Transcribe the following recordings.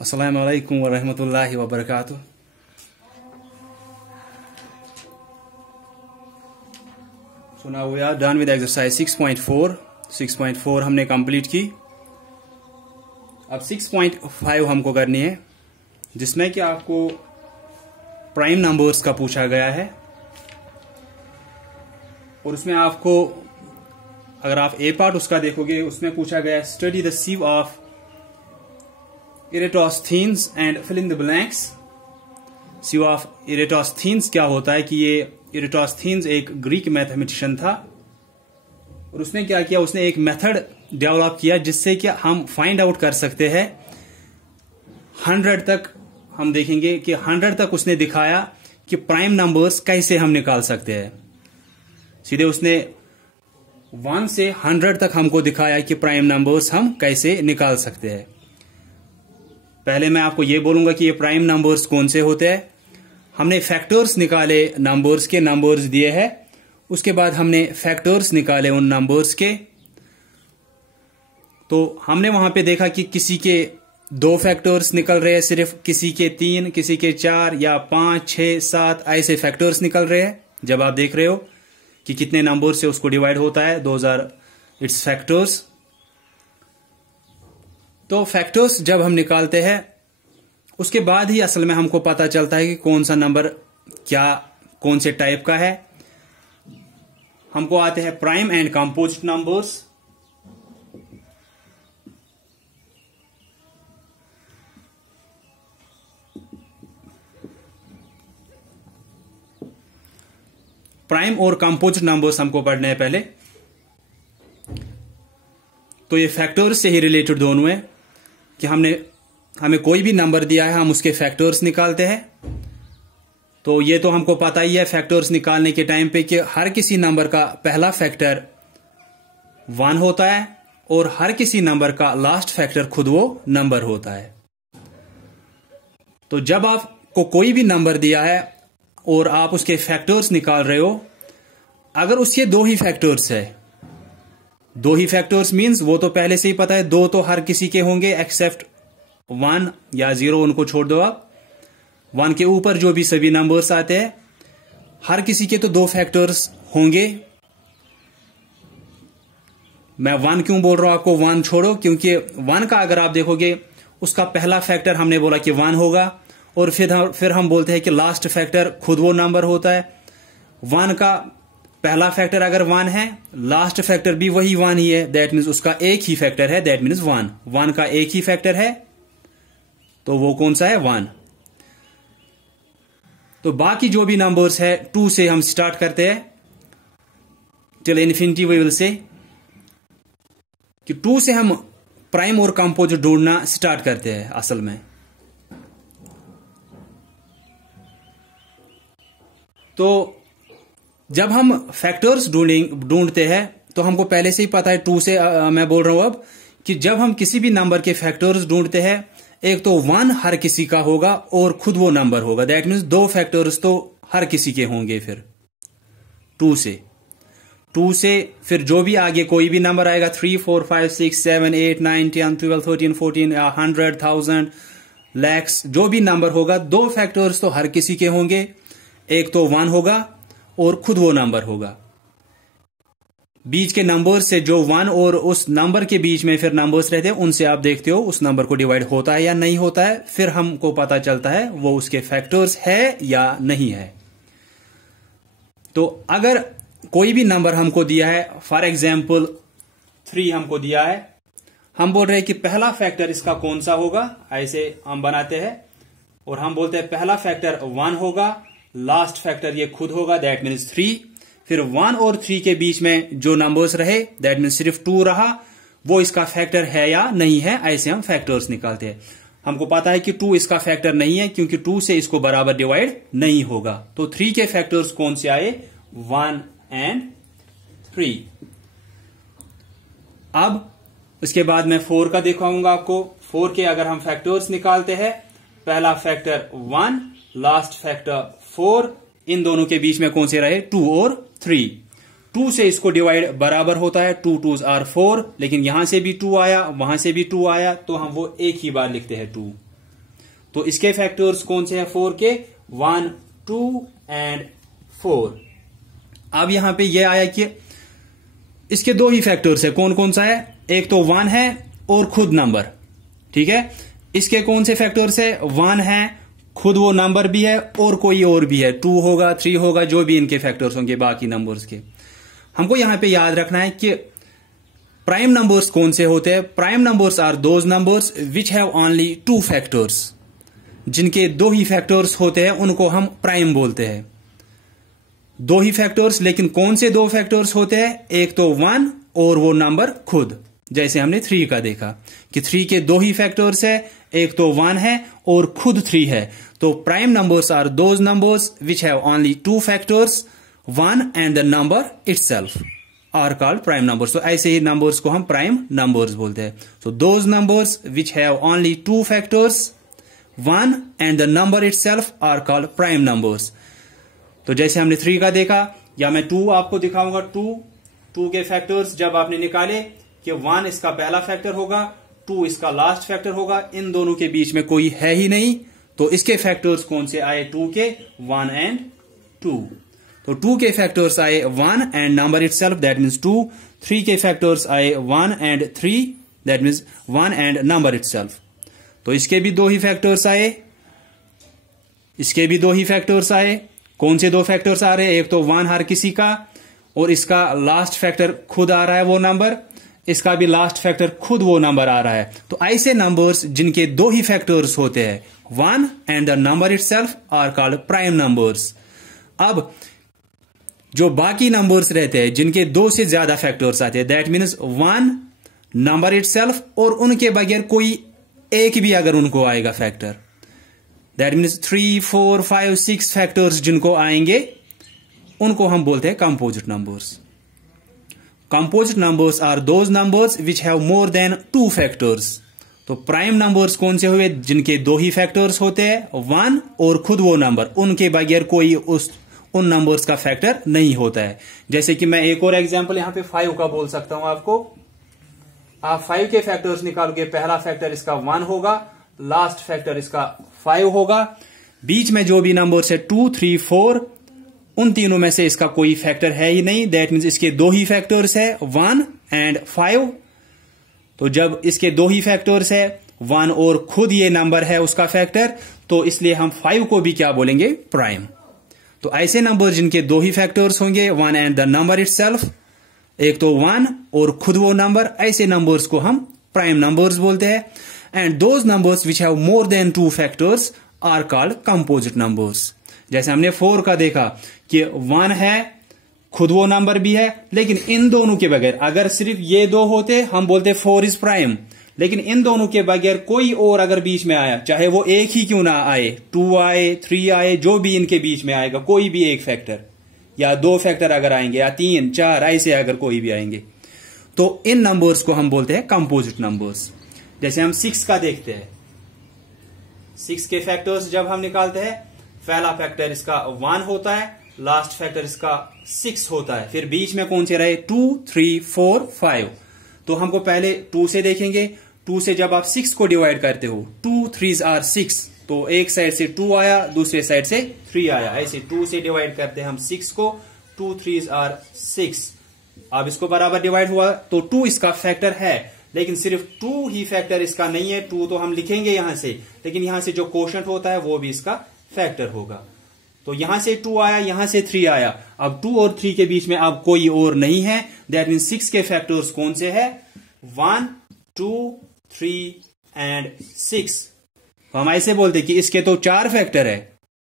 Assalamu alaikum wa rahmatullahi wa barakatuh. So now we are done with exercise 6.4. 6.4 हमने complete की. अब 6.5 हमको करनी है, जिसमें कि आपको प्राइम नंबर्स का पूछा गया है. और उसमें आपको, अगर आप ए पार्ट उसका देखोगे, उसमें पूछा गया है study the sieve of Eratosthenes and fill in the blanks. sieve of Eratosthenes क्या होता है कि ये इरेटोस्थीन्स एक ग्रीक मैथमेटिशियन था, और उसने क्या किया, उसने एक मेथड डेवलप किया जिससे कि हम फाइंड आउट कर सकते हैं 100 तक. हम देखेंगे कि 100 तक उसने दिखाया कि प्राइम नंबर्स कैसे हम निकाल सकते हैं. सीधे उसने 1 से 100 तक हमको दिखाया कि प्राइम नंबर्स हम कैसे निकाल सकते हैं. पहले मैं आपको ये बोलूंगा कि ये प्राइम नंबर्स कौन से होते हैं. हमने फैक्टर्स निकाले, नंबर्स के नंबर्स दिए हैं. उसके बाद हमने फैक्टर्स निकाले उन नंबर्स के. तो हमने वहां पे देखा कि किसी के 2 फैक्टर्स निकल रहे हैं, सिर्फ किसी के 3, किसी के 4 या 5, 6, 7 ऐसे फैक्टर्स निकल रहे हैं. जब आप देख रहे हो कि कितने नंबर से उसको डिवाइड होता है, 2000 इट्स फैक्टर्स. तो फैक्टर्स जब हम निकालते हैं, उसके बाद ही असल में हमको पता चलता है कि कौन सा नंबर क्या, कौन से टाइप का है. हमको आते हैं prime and composite numbers. Prime और कंपोजिट नंबर्स हमको पढ़ने हैं पहले. तो ये फैक्टर्स से ही रिलेटेड दोनों है कि हमें कोई भी नंबर दिया है, हम उसके फैक्टर्स निकालते हैं. तो ये तो हमको पता ही है फैक्टर्स निकालने के टाइम पे कि हर किसी नंबर का पहला फैक्टर 1 होता है और हर किसी नंबर का लास्ट फैक्टर खुद वो नंबर होता है. तो जब आपको कोई भी नंबर दिया है और आप उसके फैक्टर्स निकाल रहे हो, अगर उसके 2 ही फैक्टर्स है, 2 ही फैक्टर्स मीन्स वो तो पहले से ही पता है, 2 तो हर किसी के होंगे एक्सेप्ट 1 या 0, उनको छोड़ दो आप. 1 के ऊपर जो भी सभी नंबर्स आते हैं, हर किसी के तो 2 फैक्टर्स होंगे. मैं 1 क्यों बोल रहा हूं आपको, 1 छोड़ो, क्योंकि 1 का अगर आप देखोगे, उसका पहला फैक्टर हमने बोला कि 1 होगा, और फिर हम बोलते हैं कि लास्ट फैक्टर खुद वो नंबर होता है. 1 का पहला फैक्टर अगर 1 है, लास्ट फैक्टर भी वही 1 ही है, दैट मीन्स उसका एक ही फैक्टर है, दैट मीन्स 1. 1 का एक ही फैक्टर है, तो वो कौन सा है, 1. तो बाकी जो भी नंबर्स है, 2 से हम स्टार्ट करते हैं. Till infinity we will say कि 2 से हम प्राइम और कंपोजिट ढूंढना स्टार्ट करते हैं असल में. तो जब हम फैक्टर्स ढूंढते हैं, तो हमको पहले से ही पता है 2 से मैं बोल रहा हूं अब कि जब हम किसी भी नंबर के फैक्टर्स ढूंढते हैं, एक तो 1 हर किसी का होगा और खुद वो नंबर होगा, दैट मीन्स 2 फैक्टर्स तो हर किसी के होंगे. फिर 2 से फिर जो भी आगे कोई भी नंबर आएगा, 3, 4, 5, 6, 7, 8, 9, 10, 12, 13, 14 या 100, 1000, lakhs, जो भी नंबर होगा, 2 फैक्टर्स तो हर किसी के होंगे. एक तो 1 होगा और खुद वो नंबर होगा. बीच के नंबर से जो 1 और उस नंबर के बीच में फिर नंबर्स रहते हैं, उनसे आप देखते हो उस नंबर को डिवाइड होता है या नहीं होता है. फिर हमको पता चलता है वो उसके फैक्टर्स है या नहीं है. तो अगर कोई भी नंबर हमको दिया है, फॉर एग्जाम्पल 3 हमको दिया है, हम बोल रहे हैं कि पहला फैक्टर इसका कौन सा होगा. ऐसे हम बनाते हैं और हम बोलते हैं पहला फैक्टर 1 होगा, लास्ट फैक्टर ये खुद होगा, दैट मीन्स 3. फिर 1 और 3 के बीच में जो नंबर्स रहे, दैट मीन्स सिर्फ 2 रहा, वो इसका फैक्टर है या नहीं है. ऐसे हम फैक्टर्स निकालते हैं. हमको पता है कि 2 इसका फैक्टर नहीं है, क्योंकि 2 से इसको बराबर डिवाइड नहीं होगा. तो 3 के फैक्टर्स कौन से आए, 1 एंड 3. अब इसके बाद मैं 4 का दिखाऊंगा आपको. 4 के अगर हम फैक्टर्स निकालते हैं, पहला फैक्टर 1, लास्ट फैक्टर 4, इन दोनों के बीच में कौन से रहे, 2 और 3. 2 से इसको डिवाइड बराबर होता है, 2 2s are 4, लेकिन यहां से भी 2 आया, वहां से भी 2 आया, तो हम वो एक ही बार लिखते हैं 2. तो इसके फैक्टर्स कौन से हैं 4 के? 1, 2 एंड 4। अब यहां पे ये आया कि इसके दो ही फैक्टर्स है। कौन कौन सा है? एक तो 1 है और खुद नंबर, ठीक है। इसके कौन से फैक्टर्स है? 1 है, खुद वो नंबर भी है और कोई और भी है, 2 होगा, 3 होगा, जो भी इनके फैक्टर्स होंगे बाकी नंबर्स के। हमको यहां पे याद रखना है कि प्राइम नंबर्स कौन से होते हैं? Prime numbers are those numbers which have only 2 factors. जिनके दो ही फैक्टर्स होते हैं उनको हम प्राइम बोलते हैं। दो ही फैक्टर्स, लेकिन कौन से दो फैक्टर्स होते हैं? एक तो 1 और वो नंबर खुद, जैसे हमने 3 का देखा कि 3 के दो ही फैक्टर्स है, एक तो 1 है और खुद 3 है। तो prime numbers are those numbers which have only 2 factors, 1 and the number itself are called prime numbers. तो ऐसे ही नंबर्स को हम प्राइम नंबर्स बोलते हैं। So those numbers which have only 2 factors, 1 and the number itself are called prime numbers. तो जैसे हमने 3 का देखा, या मैं 2 आपको दिखाऊंगा। 2 के फैक्टर्स जब आपने निकाले कि 1 इसका पहला फैक्टर होगा, 2 इसका लास्ट फैक्टर होगा, इन दोनों के बीच में कोई है ही नहीं, तो इसके फैक्टर्स कौन से आए? 2 के 1 एंड 2। तो 2 के फैक्टर्स आए 1 and number itself, that means 2। 3 के फैक्टर्स आए 1 and 3, that means 1 and number itself. तो इसके भी दो ही फैक्टर्स आए, इसके भी दो ही फैक्टर्स आए। कौन से दो फैक्टर्स आ रहे हैं? एक तो 1 हर किसी का, और इसका लास्ट फैक्टर खुद आ रहा है वो नंबर, इसका भी लास्ट फैक्टर खुद वो नंबर आ रहा है। तो ऐसे नंबर्स जिनके दो ही फैक्टर्स होते हैं, 1 and the number itself are called prime numbers. अब जो बाकी नंबर्स रहते हैं जिनके 2 से ज्यादा फैक्टर्स आते हैं, दैट मीन्स 1 नंबर इटसेल्फ और उनके बगैर कोई एक भी अगर उनको आएगा फैक्टर, दैट मीन्स 3, 4, 5, 6 फैक्टर्स जिनको आएंगे उनको हम बोलते हैं composite numbers. Composite numbers are those numbers which have more than 2 factors. तो प्राइम नंबर्स कौन से हुए? जिनके दो ही फैक्टर्स होते हैं, 1 और खुद वो नंबर, उनके बगैर कोई उन नंबर्स का फैक्टर नहीं होता है। जैसे कि मैं एक और एग्जांपल यहां पे 5 का बोल सकता हूं आपको। आप 5 के फैक्टर्स निकालोगे, पहला फैक्टर इसका 1 होगा, लास्ट फैक्टर इसका 5 होगा, बीच में जो भी नंबर्स है 2, 3, 4, उन तीनों में से इसका कोई फैक्टर है ही नहीं। दैट मीन्स इसके दो ही फैक्टर्स है, 1 एंड 5। तो जब इसके दो ही फैक्टर्स है, 1 और खुद ये नंबर है उसका फैक्टर, तो इसलिए हम 5 को भी क्या बोलेंगे? प्राइम। तो ऐसे नंबर जिनके दो ही फैक्टर्स होंगे, 1 एंड द नंबर इटसेल्फ, एक तो 1 और खुद वो नंबर, ऐसे नंबर्स को हम प्राइम नंबर्स बोलते हैं। And those numbers which have more than 2 factors are called composite numbers. जैसे हमने 4 का देखा कि 1 है, खुद वो नंबर भी है, लेकिन इन दोनों के बगैर, अगर सिर्फ ये दो होते हम बोलते 4 इज प्राइम, लेकिन इन दोनों के बगैर कोई और अगर बीच में आया, चाहे वो एक ही क्यों ना आए, 2 आए, 3 आए, जो भी इनके बीच में आएगा, कोई भी एक फैक्टर या 2 फैक्टर अगर आएंगे, या 3, 4, ऐसे अगर कोई भी आएंगे, तो इन नंबर्स को हम बोलते हैं कंपोजिट नंबर्स। जैसे हम 6 का देखते हैं। 6 के फैक्टर्स जब हम निकालते हैं, पहला फैक्टर इसका 1 होता है, लास्ट फैक्टर इसका 6 होता है, फिर बीच में कौन से रहे? 2, 3, 4, 5। तो हमको पहले 2 से देखेंगे। 2 से जब आप 6 को डिवाइड करते हो, 2 3s आर 6, तो एक साइड से 2 आया, दूसरे साइड से 3 आया, ऐसे 2 से डिवाइड करते हैं हम 6 को। 2 3s आर 6। अब इसको बराबर डिवाइड हुआ, तो 2 इसका फैक्टर है, लेकिन सिर्फ 2 ही फैक्टर इसका नहीं है। 2 तो हम लिखेंगे यहां से, लेकिन यहां से जो कोशेंट होता है वो भी इसका फैक्टर होगा। तो यहां से 2 आया, यहां से 3 आया। अब 2 और 3 के बीच में अब कोई और नहीं है, दैट मीन 6 के फैक्टर्स कौन से है? 1, 2, 3 एंड 6। तो हम ऐसे बोलते कि इसके तो 4 फैक्टर है,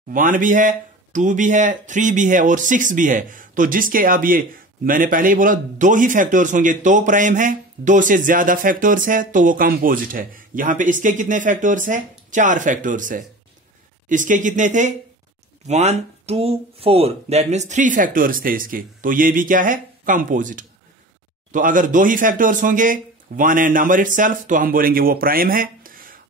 1 भी है, 2 भी है, 3 भी है और 6 भी है। तो जिसके अब ये मैंने पहले ही बोला 2 ही फैक्टर्स होंगे तो प्राइम है, 2 से ज्यादा फैक्टर्स है तो वो कंपोजिट है। यहां पे इसके कितने फैक्टर्स है? 4 फैक्टर्स है। इसके कितने थे? 1, 2, 4, दैट मीन्स 3 फैक्टर्स थे इसके, तो ये भी क्या है? कंपोजिट। तो अगर 2 ही फैक्टर्स होंगे, 1 एंड नंबर इटसेल्फ, तो हम बोलेंगे वो प्राइम है।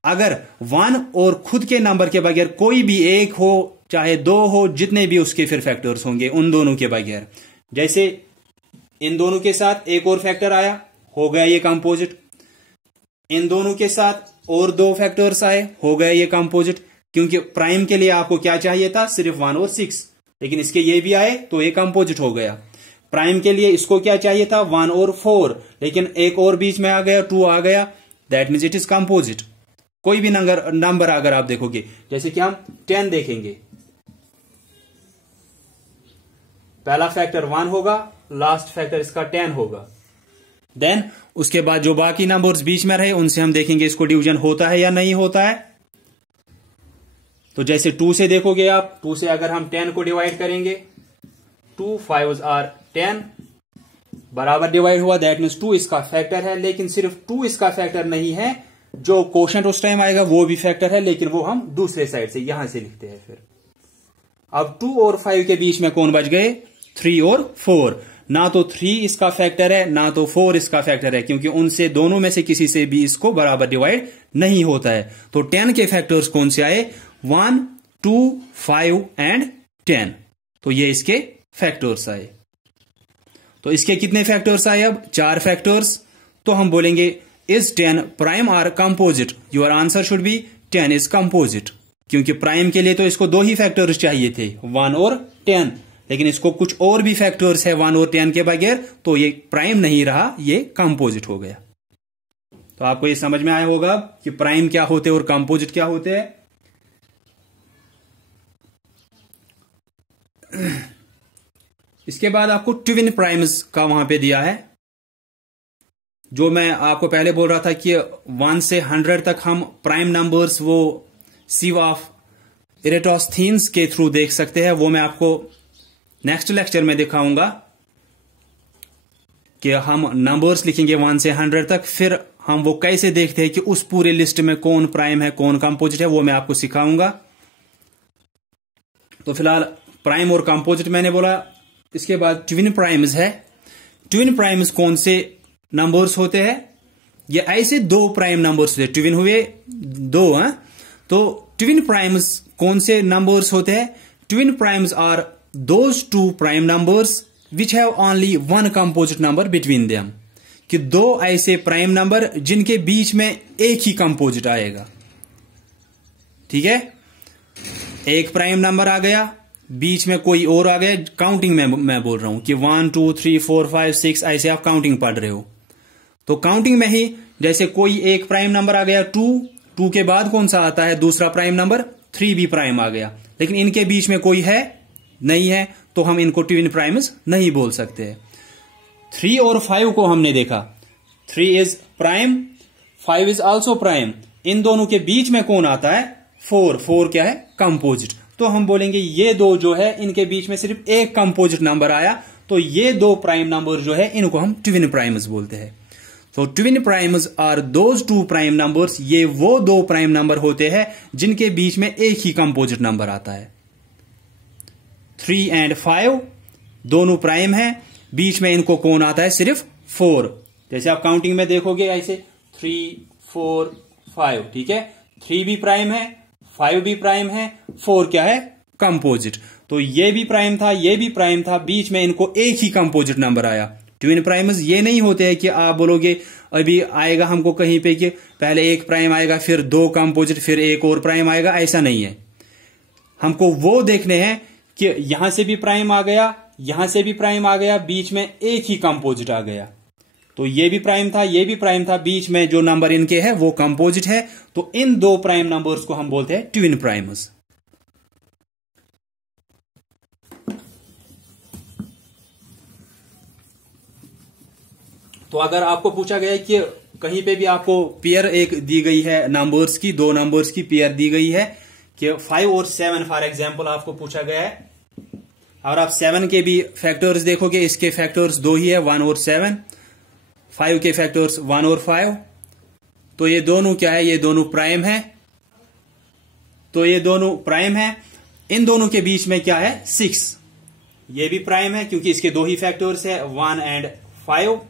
अगर 1 और खुद के नंबर के बगैर कोई भी एक हो, चाहे 2 हो, जितने भी उसके फिर फैक्टर्स होंगे उन दोनों के बगैर, जैसे इन दोनों के साथ एक और फैक्टर आया, हो गया ये कंपोजिट। इन दोनों के साथ और दो फैक्टर्स आए, हो गए ये कंपोजिट। क्योंकि प्राइम के लिए आपको क्या चाहिए था, सिर्फ 1 और 6, लेकिन इसके ये भी आए तो ये कंपोजिट हो गया। प्राइम के लिए इसको क्या चाहिए था, 1 और 4, लेकिन एक और बीच में आ गया, 2 आ गया, that means it is composite. कोई भी नंबर अगर आप देखोगे, जैसे कि हम 10 देखेंगे, पहला फैक्टर 1 होगा, लास्ट फैक्टर इसका 10 होगा। देन उसके बाद जो बाकी नंबर्स बीच में रहे उनसे हम देखेंगे इसको डिवीजन होता है या नहीं होता है। तो जैसे 2 से देखोगे आप, 2 से अगर हम 10 को डिवाइड करेंगे, 2 5 आर 10 बराबर डिवाइड हुआ, दैट मीन्स 2 इसका फैक्टर है। लेकिन सिर्फ 2 इसका फैक्टर नहीं है, जो क्वोशंट उस टाइम आएगा वो भी फैक्टर है, लेकिन वो हम दूसरे साइड से यहां से लिखते हैं। फिर अब 2 और 5 के बीच में कौन बच गए, 3 और 4। ना तो 3 इसका फैक्टर है, ना तो 4 इसका फैक्टर है, क्योंकि उनसे दोनों में से किसी से भी इसको बराबर डिवाइड नहीं होता है। तो 10 के फैक्टर्स कौन से आए, 1 2 5 एंड 10। तो ये इसके फैक्टर्स आए। तो इसके कितने फैक्टर्स आए, अब 4 फैक्टर्स। तो हम बोलेंगे is 10 prime or composite, your answer should be 10 is composite. क्योंकि प्राइम के लिए तो इसको 2 ही फैक्टर्स चाहिए थे, 1 और 10, लेकिन इसको कुछ और भी फैक्टर्स है 1 और 10 के बगैर, तो ये प्राइम नहीं रहा, ये कंपोजिट हो गया। तो आपको ये समझ में आया होगा कि प्राइम क्या होते हैं और कंपोजिट क्या होते हैं। इसके बाद आपको ट्विन प्राइम्स का वहां पे दिया है। जो मैं आपको पहले बोल रहा था कि 1 से 100 तक हम प्राइम नंबर्स वो सिव ऑफ इरेटोस्थीन्स के थ्रू देख सकते हैं, वो मैं आपको नेक्स्ट लेक्चर में दिखाऊंगा कि हम नंबर्स लिखेंगे 1 से 100 तक, फिर हम वो कैसे देखते हैं कि उस पूरे लिस्ट में कौन प्राइम है कौन कंपोजिट है, वो मैं आपको सिखाऊंगा। तो फिलहाल प्राइम और कंपोजिट मैंने बोला। इसके बाद ट्विन प्राइम्स है। ट्विन प्राइम्स कौन से नंबर्स होते हैं, ये ऐसे 2 प्राइम नंबर्स होते, ट्विन हुए 2 हैं। तो ट्विन प्राइम्स कौन से नंबर्स होते हैं, twin primes are those 2 prime numbers which have only one composite number between them, कि 2 ऐसे प्राइम नंबर जिनके बीच में एक ही कंपोजिट आएगा। ठीक है, एक प्राइम नंबर आ गया, बीच में कोई और आ गया, काउंटिंग में मैं बोल रहा हूं कि 1 2 3 4 5 6 ऐसे आप काउंटिंग पढ़ रहे हो। तो काउंटिंग में ही जैसे कोई एक प्राइम नंबर आ गया 2 के बाद कौन सा आता है दूसरा प्राइम नंबर, 3 भी प्राइम आ गया, लेकिन इनके बीच में कोई है नहीं है, तो हम इनको ट्विन प्राइम्स नहीं बोल सकते। 3 और 5 को हमने देखा, 3 is prime, 5 is also prime. इन दोनों के बीच में कौन आता है, 4 क्या है, कंपोजिट। तो हम बोलेंगे ये 2 जो है इनके बीच में सिर्फ एक कंपोजिट नंबर आया, तो ये 2 प्राइम नंबर जो है इनको हम ट्विन प्राइम्स बोलते हैं। तो twin primes are those 2 prime numbers, ये वो 2 प्राइम नंबर होते हैं जिनके बीच में एक ही कंपोजिट नंबर आता है। 3 एंड 5 दोनों प्राइम है, बीच में इनको कौन आता है, सिर्फ 4। जैसे आप काउंटिंग में देखोगे ऐसे 3 4 5, ठीक है, 3 भी प्राइम है, 5 भी प्राइम है, 4 क्या है, कंपोजिट। तो ये भी प्राइम था, ये भी प्राइम था, बीच में इनको एक ही कंपोजिट नंबर आया। ट्विन प्राइम्स ये नहीं होते हैं कि आप बोलोगे अभी आएगा हमको कहीं पे कि पहले एक प्राइम आएगा फिर 2 कंपोजिट फिर एक और प्राइम आएगा, ऐसा नहीं है। हमको वो देखने हैं कि यहां से भी प्राइम आ गया, यहां से भी प्राइम आ गया, बीच में एक ही कंपोजिट आ गया। तो ये भी प्राइम था, ये भी प्राइम था, बीच में जो नंबर इनके है वो कंपोजिट है। तो इन 2 प्राइम नंबर्स को हम बोलते हैं ट्विन प्राइम्स। तो अगर आपको पूछा गया है कि कहीं पे भी आपको पेयर एक दी गई है नंबर्स की, 2 नंबर्स की पेयर दी गई है कि 5 और 7 फॉर एग्जांपल आपको पूछा गया है, और आप 7 के भी फैक्टर्स देखोगे, इसके फैक्टर्स 2 ही है, 1 और 7, 5 के फैक्टर्स 1 और 5। तो ये दोनों क्या है, ये दोनों प्राइम है। तो ये दोनों प्राइम है, इन दोनों के बीच में क्या है, 6। ये भी प्राइम है क्योंकि इसके 2 ही फैक्टर्स है, 1 एंड 5।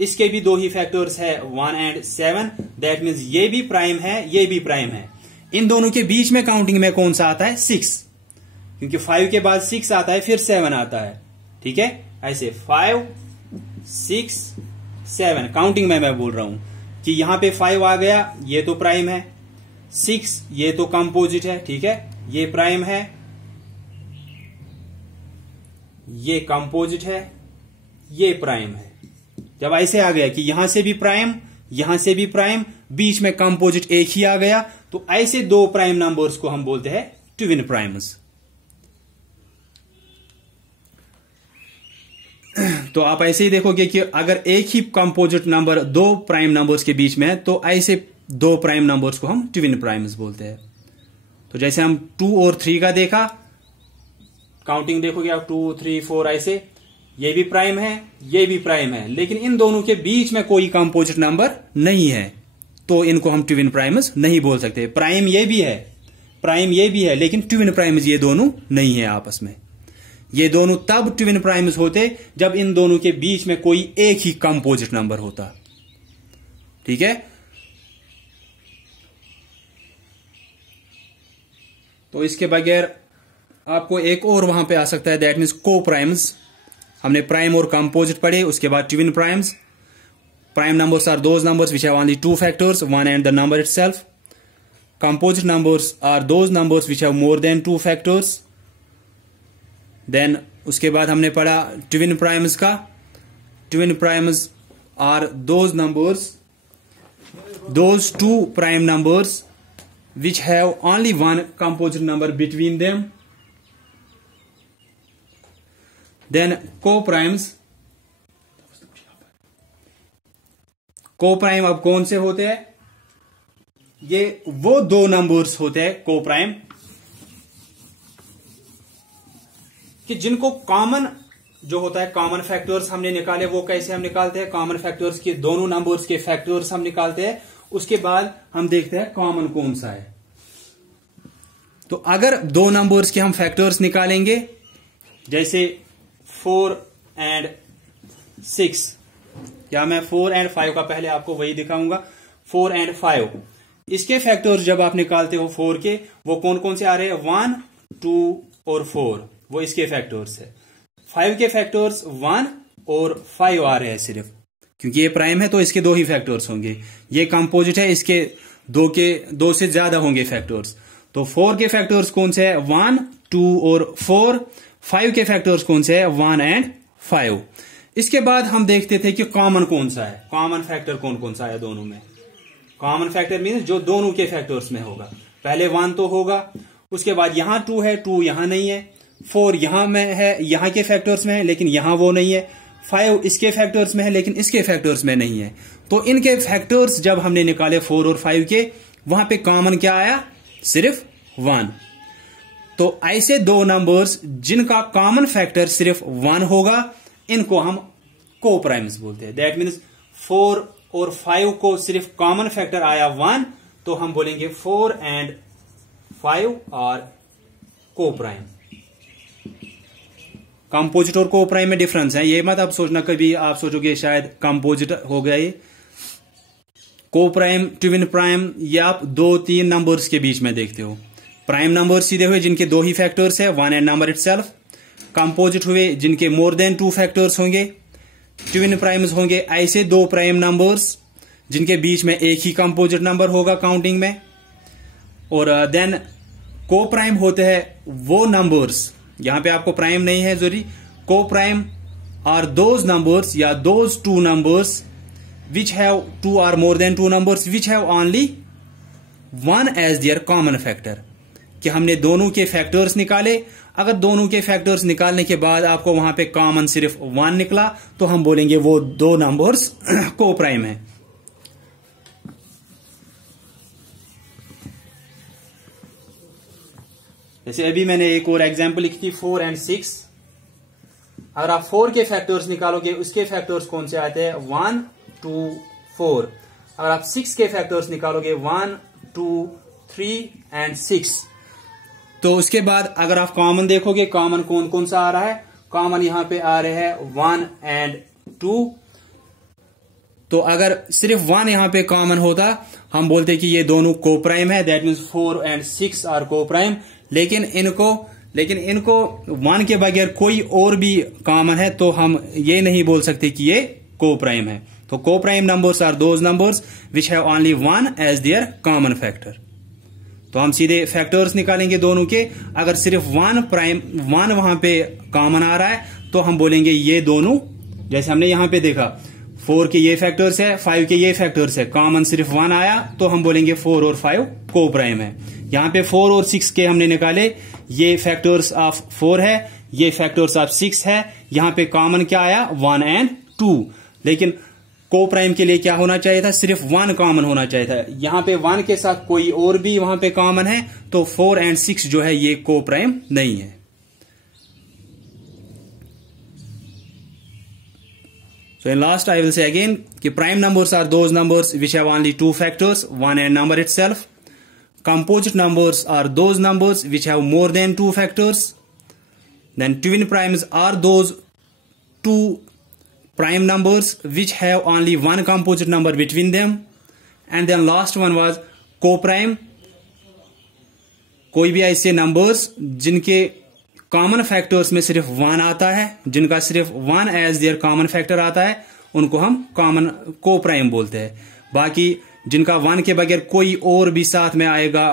इसके भी 2 ही फैक्टर्स है, 1 एंड 7। दैट मीन्स ये भी प्राइम है, ये भी प्राइम है। इन दोनों के बीच में काउंटिंग में कौन सा आता है, 6, क्योंकि 5 के बाद 6 आता है फिर 7 आता है। ठीक है, ऐसे 5 6 7 काउंटिंग में मैं बोल रहा हूं। कि यहां पे 5 आ गया, ये तो प्राइम है, 6 ये तो कंपोजिट है, ठीक है, ये प्राइम है, ये कंपोजिट है, ये प्राइम है। जब ऐसे आ गया कि यहां से भी प्राइम, यहां से भी प्राइम, बीच में कंपोजिट एक ही आ गया, तो ऐसे दो प्राइम नंबर्स को हम बोलते हैं ट्विन प्राइम्स। तो आप ऐसे ही देखोगे कि अगर एक ही कंपोजिट नंबर दो प्राइम नंबर्स के बीच में है तो ऐसे दो प्राइम नंबर्स को हम ट्विन प्राइम्स बोलते हैं। तो जैसे हम 2 और 3 का देखा, काउंटिंग देखोगे आप 2, 3, 4 ऐसे, ये भी प्राइम है, ये भी प्राइम है, लेकिन इन दोनों के बीच में कोई कंपोजिट नंबर नहीं है, तो इनको हम ट्विन प्राइम्स नहीं बोल सकते। प्राइम ये भी है, प्राइम ये भी है, लेकिन ट्विन प्राइम्स ये दोनों नहीं है आपस में। ये दोनों तब ट्विन प्राइम्स होते जब इन दोनों के बीच में कोई एक ही कंपोजिट नंबर होता, ठीक है। तो इसके बगैर आपको एक और वहां पे आ सकता है, दैट मीन्स को प्राइम्स। हमने प्राइम और कंपोजिट पढ़े, उसके बाद twin primes. Prime numbers are those numbers which have only 2 factors, 1 and the number itself. Composite numbers are those numbers which have more than 2 factors. Then उसके बाद हमने पढ़ा twin primes का। Twin primes are those numbers, those 2 prime numbers which have only one composite number between them. Then co-primes, co-prime अब कौन से होते हैं? ये वो दो नंबर्स होते हैं co-prime कि जिनको कॉमन जो होता है, कॉमन फैक्टर्स हमने निकाले, वो कैसे हम निकालते हैं? कॉमन फैक्टर्स के दोनों नंबर्स के फैक्टर्स हम निकालते हैं, उसके बाद हम देखते हैं कॉमन कौन सा है। तो अगर दो नंबर्स के हम फैक्टर्स निकालेंगे, जैसे 4 and 6, या मैं 4 and 5 का पहले आपको वही दिखाऊंगा, 4 and 5, इसके फैक्टर्स जब आप निकालते हो 4 के, वो कौन कौन से आ रहे हैं? 1, 2 और 4, वो इसके फैक्टर्स है। 5 के फैक्टर्स 1 और 5 आ रहे हैं सिर्फ, क्योंकि ये प्राइम है तो इसके दो ही फैक्टर्स होंगे। ये कंपोजिट है, इसके दो से ज्यादा होंगे फैक्टर्स। तो 4 के फैक्टर्स कौन से है? 1, 2 और 4। 5 के फैक्टर्स कौन से है? 1 and 5। इसके बाद हम देखते थे कि कॉमन कौन सा है, कॉमन फैक्टर कौन कौन सा है दोनों में। कॉमन फैक्टर मीन्स जो दोनों के फैक्टर्स में होगा। पहले 1 तो होगा, उसके बाद यहां 2 है, 2 यहां नहीं है, 4 यहां में है, यहां के फैक्टर्स में है लेकिन यहां वो नहीं है, 5 इसके फैक्टर्स में है लेकिन इसके फैक्टर्स में नहीं है। तो इनके फैक्टर्स जब हमने निकाले 4 और 5 के, वहां पे कॉमन क्या आया? सिर्फ 1। तो ऐसे दो नंबर्स जिनका कॉमन फैक्टर सिर्फ 1 होगा, इनको हम को प्राइम्स बोलते हैं। दैट मीन्स 4 और 5 को सिर्फ कॉमन फैक्टर आया 1, तो हम बोलेंगे 4 and 5 और को प्राइम। कंपोजिट और को प्राइम में डिफरेंस है, ये मत आप सोचना कभी आप सोचोगे शायद कंपोजिट हो गया ये। को प्राइम, ट्विन प्राइम, ये आप 2-3 नंबर्स के बीच में देखते हो। प्राइम नंबर सीधे हुए जिनके दो ही फैक्टर्स है, 1 and number itself। कंपोजिट हुए जिनके मोर देन 2 फैक्टर्स होंगे। ट्विन प्राइम्स होंगे ऐसे दो प्राइम नंबर्स जिनके बीच में एक ही कंपोजिट नंबर होगा काउंटिंग में। और देन को प्राइम होते हैं वो नंबर्स, यहां पे आपको प्राइम नहीं है जरूरी, को प्राइम आर दोज नंबर्स या those 2 numbers which have 2 or more than 2 numbers which have only 1 as their common factor। कि हमने दोनों के फैक्टर्स निकाले, अगर दोनों के फैक्टर्स निकालने के बाद आपको वहां पे कॉमन सिर्फ 1 निकला, तो हम बोलेंगे वो दो नंबर्स को प्राइम है। जैसे अभी मैंने एक और एग्जांपल लिखी थी 4 and 6। अगर आप 4 के फैक्टर्स निकालोगे, उसके फैक्टर्स कौन से आते हैं? 1, 2, 4। अगर आप 6 के फैक्टर्स निकालोगे 1, 2, 3 and 6। तो उसके बाद अगर आप कॉमन देखोगे, कॉमन कौन कौन सा आ रहा है? कॉमन यहां पे आ रहे हैं 1 and 2। तो अगर सिर्फ 1 यहां पे कॉमन होता, हम बोलते कि ये दोनों को प्राइम है, दैट मीन्स 4 and 6 आर को प्राइम। लेकिन इनको 1 के बगैर कोई और भी कॉमन है, तो हम ये नहीं बोल सकते कि ये को प्राइम है। तो coprime numbers are those numbers which have only one as their common factor. तो हम सीधे फैक्टर्स निकालेंगे दोनों के। अगर सिर्फ वन वहां पे कॉमन आ रहा है तो हम बोलेंगे ये दोनों, जैसे हमने यहां पे देखा 4 के ये फैक्टर्स है, 5 के ये फैक्टर्स है, कॉमन सिर्फ 1 आया तो हम बोलेंगे 4 और 5 को प्राइम है। यहां पे 4 और 6 के हमने निकाले, ये फैक्टर्स ऑफ 4 है, ये फैक्टर्स ऑफ 6 है, यहां पे कॉमन क्या आया 1 एंड 2। लेकिन को प्राइम के लिए क्या होना चाहिए था, सिर्फ 1 कॉमन होना चाहिए था। यहां पे 1 के साथ कोई और भी वहां पे कॉमन है तो 4 एंड 6 जो है ये को प्राइम नहीं है। So in last I will say again कि prime numbers are those numbers which have only 2 factors, one and number itself. Composite numbers are those numbers which have more than 2 factors. Then twin primes are those 2 prime numbers which have only one composite number between them. And then last one was co-prime. कोई भी ऐसे numbers जिनके common factors में सिर्फ 1 आता है, जिनका सिर्फ 1 एज देयर कॉमन फैक्टर आता है, उनको हम कॉमन को प्राइम बोलते हैं। बाकी जिनका 1 के बगैर कोई और भी साथ में आएगा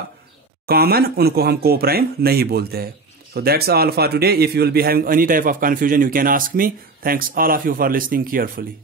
कॉमन, उनको हम को प्राइम नहीं बोलते हैं। So that's all for today. If you will be having any type of confusion, you can ask me. Thanks all of you for listening carefully.